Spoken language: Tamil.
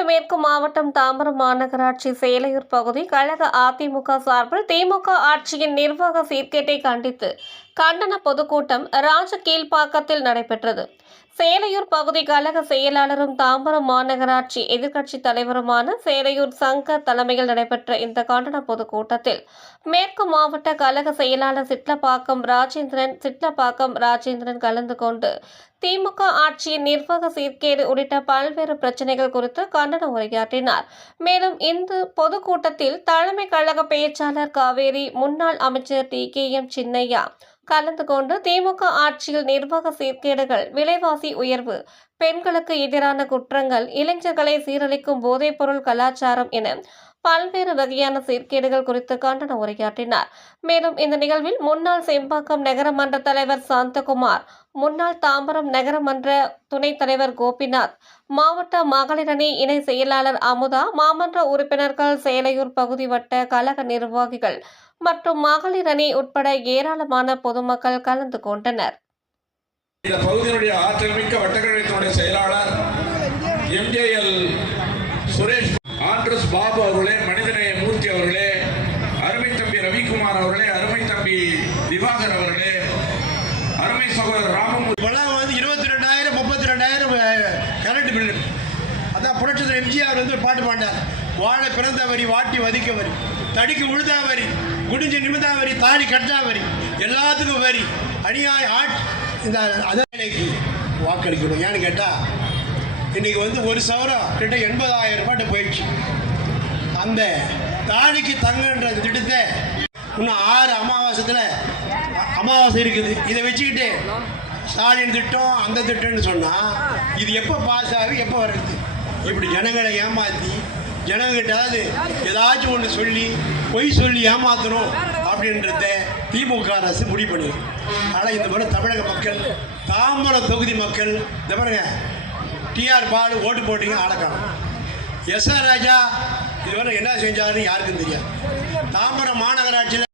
மேற்கு மாவட்டம் தாம்பரம் மாநகராட்சி சேலையூர் பகுதி கழக அதிமுக சார்பில் திமுக ஆட்சியின் நிர்வாக சீர்கேட்டை கண்டித்து கண்டன பொதுக்கூட்டம் ராஜ கீழ்ப்பாக்கத்தில் நடைபெற்றது. சேலையூர் பகுதி கழக செயலாளரும் தாம்பரம் மாநகராட்சி எதிர்க்கட்சி தலைவருமான சேலையூர் சங்கர் தலைமையில் நடைபெற்ற இந்த கண்டன பொதுக்கூட்டத்தில் மேற்கு மாவட்ட கழக செயலாளர் சிட்லப்பாக்கம் ராஜேந்திரன் சிட்லப்பாக்கம் ராஜேந்திரன் கலந்து கொண்டு திமுக ஆட்சியின் நிர்வாக சீர்கேடு உள்ளிட்ட பல்வேறு பிரச்சனைகள் குறித்து கண்டன உரையாற்றினார். மேலும் இந்த பொதுக்கூட்டத்தில் தலைமை கழக பேச்சாளர் காவேரி முன்னாள் அமைச்சர் டி கே எம் சின்னையா கலந்து கொண்டு திமுக ஆட்சியில் நிர்வாக சீர்கேடுகள் விலைவாசி உயர்வு பெண்களுக்கு எதிரான குற்றங்கள் இளைஞர்களை சீரழிக்கும் போதைப்பொருள் கலாச்சாரம் என பல்வேறு வகையான சீர்கேடுகள் குறித்து கண்டன உரையாற்றினார். மேலும் இந்த நிகழ்வில் முன்னாள் செம்பாக்கம் நகரமன்ற தலைவர் சாந்தகுமார் முன்னாள் தாம்பரம் நகரமன்ற துணைத் தலைவர் கோபிநாத் மாவட்ட மகளிர் அணி இணை செயலாளர் அமுதா மாமன்ற உறுப்பினர்கள் சேலையூர் பகுதி வட்ட கழக நிர்வாகிகள் மற்றும் மகளிர் அணி உட்பட ஏராளமான பொதுமக்கள் கலந்து கொண்டனர். இந்த பகுதியினுடைய ஆற்றல் மிக்க வட்டக்கழகத்தினுடைய செயலாளர் எம்ஜேஎல் பாபு அவர்களே மனிதநேய மூர்த்தி அவர்களே அருமை தம்பி ரவிக்குமார் அவர்களே அருமை தம்பி திவாகர் அவர்களே அருமை சகோதரர் ராமமூர்த்தி. இப்போல்லாம் வந்து இருபத்தி ரெண்டாயிரம் முப்பத்தி ரெண்டாயிரம் கரண்ட் பில்லு. அதான் புரட்சித்தர் எம்ஜிஆர் வந்து ஒரு பாட்டு பாண்டார் வாழ பிறந்த வரி வாட்டி வதிக்க வரி தடிக்கு உழுதா வரி குடிஞ்சு நிமிதா வரி தாடி கட்டா வரி எல்லாத்துக்கும் வரி அநியாய ஆட் இந்த அதற்கு வாக்களிக்கணும். ஏன்னு கேட்டால் இன்றைக்கி வந்து ஒரு சவரம் கிட்ட எண்பதாயிரம் ரூபாய்ட்டு போயிடுச்சு. அந்த தாலிக்கு தங்கன்ற திட்டத்தை இன்னும் ஆறு அமாவாசத்தில் அமாவாசை இருக்குது. இதை வச்சுக்கிட்டு ஸ்டாலின் திட்டம் அந்த திட்டம்னு சொன்னால் இது எப்போ பாஸ் ஆகி எப்போ வர்றது? இப்படி ஜனங்களை ஏமாற்றி ஜனங்கிட்ட அதாவது ஏதாச்சும் ஒன்று சொல்லி பொய் சொல்லி ஏமாத்தணும் அப்படின்றத திமுக அரசு முடிவு பண்ணுது. ஆனால் இந்த முறை தமிழக மக்கள் தாம்பரம் தொகுதி மக்கள் இந்த பாருங்க டிஆர் பாலு ஓட்டு போட்டீங்க ஆளக்காலம் எஸ் ஆர் ராஜா இதுவரை என்ன செஞ்சாருன்னு யாருக்கும் தெரியாது. தாம்பரம் மாநகராட்சியில்